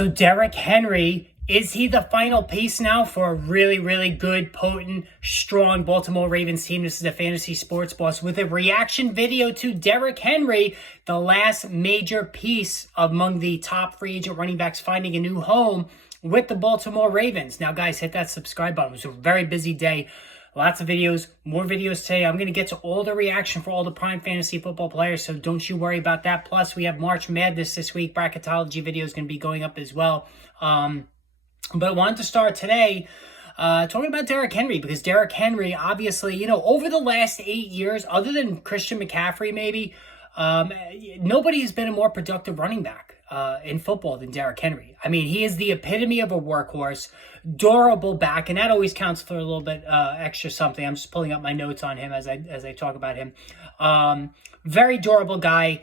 So Derrick Henry, is he the final piece now for a really, really good, potent, strong Baltimore Ravens team? This is a Fantasy Sports Boss with a reaction video to Derrick Henry, the last major piece among the top free agent running backs finding a new home with the Baltimore Ravens. Now, guys, hit that subscribe button. It was a very busy day. Lots of videos, more videos today. I'm going to get to all the reaction for all the prime fantasy football players, so don't you worry about that. Plus, we have March Madness this week. Bracketology video is going to be going up as well. But I wanted to start today talking about Derrick Henry, because Derrick Henry, obviously, over the last 8 years, other than Christian McCaffrey maybe, nobody has been a more productive running back in football than Derrick Henry. I mean, he is the epitome of a workhorse, durable back, and that always counts for a little bit extra something. I'm just pulling up my notes on him as I talk about him. Very durable guy.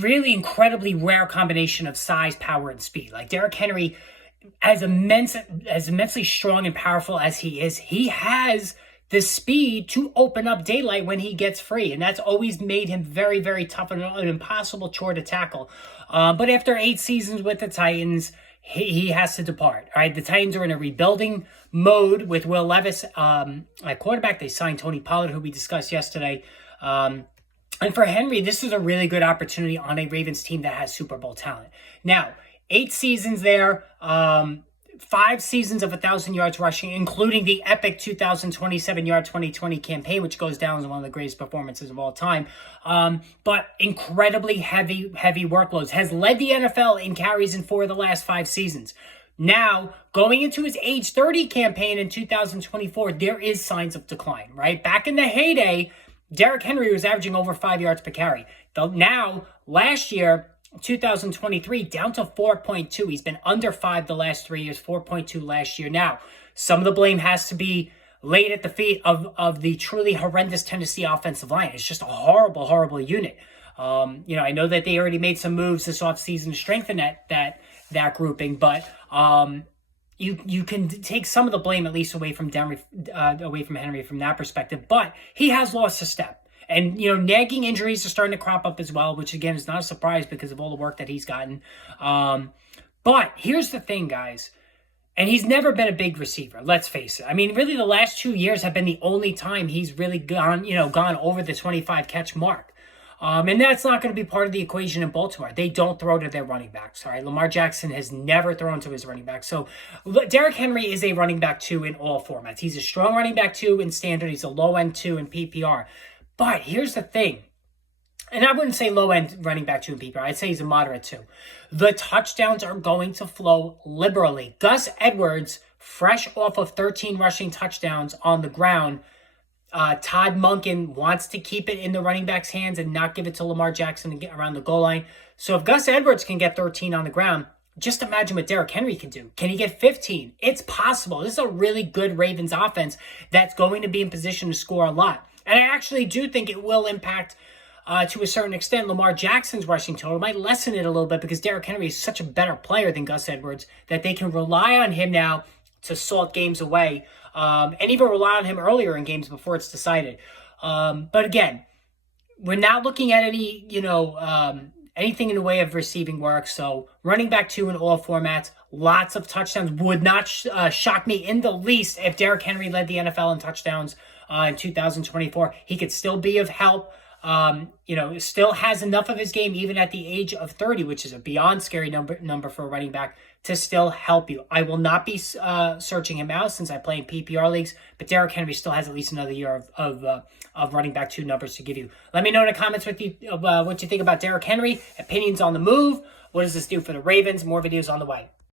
Really incredibly rare combination of size, power, and speed. Like Derrick Henry, as immensely strong and powerful as he is, he has the speed to open up daylight when he gets free. And that's always made him very, very tough and an impossible chore to tackle. But after 8 seasons with the Titans, he has to depart. All right, the Titans are in a rebuilding mode with Will Levis at quarterback. They signed Tony Pollard, who we discussed yesterday. And for Henry, this is a really good opportunity on a Ravens team that has Super Bowl talent. Now, 8 seasons there, 5 seasons of 1,000 yards rushing, including the epic 2,027-yard 2020 campaign, which goes down as one of the greatest performances of all time. But incredibly heavy workloads. Has led the NFL in carries in 4 of the last 5 seasons. Now, going into his age 30 campaign in 2024, there is signs of decline, right? Back in the heyday, Derrick Henry was averaging over 5 yards per carry. Now, last year, 2023, down to 4.2. He's been under 5 the last 3 years, 4.2 last year. Now, some of the blame has to be laid at the feet of the truly horrendous Tennessee offensive line. It's just a horrible, horrible unit. I know that they already made some moves this offseason to strengthen that grouping, but you can take some of the blame at least away from Henry from that perspective. But he has lost a step. And, nagging injuries are starting to crop up as well, which, again, is not a surprise because of all the work that he's gotten. But here's the thing, guys. And he's never been a big receiver, let's face it. I mean, really, the last 2 years have been the only time he's really gone over the 25-catch mark. And that's not going to be part of the equation in Baltimore. They don't throw to their running backs, all right? Lamar Jackson has never thrown to his running back. So Derrick Henry is a running back 2 in all formats. He's a strong running back 2 in standard. He's a low-end 2 in PPR. But here's the thing, and I wouldn't say low-end running back 2 in PPR. I'd say he's a moderate 2. The touchdowns are going to flow liberally. Gus Edwards, fresh off of 13 rushing touchdowns on the ground. Todd Monken wants to keep it in the running back's hands and not give it to Lamar Jackson to get around the goal line. So if Gus Edwards can get 13 on the ground, just imagine what Derrick Henry can do. Can he get 15? It's possible. This is a really good Ravens offense that's going to be in position to score a lot. And I actually do think it will impact, to a certain extent, Lamar Jackson's rushing total. It might lessen it a little bit because Derrick Henry is such a better player than Gus Edwards that they can rely on him now to salt games away, and even rely on him earlier in games before it's decided. But again, we're not looking at any, anything in the way of receiving work. So running back 2 in all formats, lots of touchdowns. Would not shock me in the least if Derrick Henry led the NFL in touchdowns in 2024. He could still be of help. Still has enough of his game, even at the age of 30, which is a beyond scary number for a running back, to still help you. I will not be searching him out since I play in PPR leagues, but Derrick Henry still has at least another year of running back 2 numbers to give you. Let me know in the comments what you think about Derrick Henry, opinions on the move. What does this do for the Ravens? More videos on the way.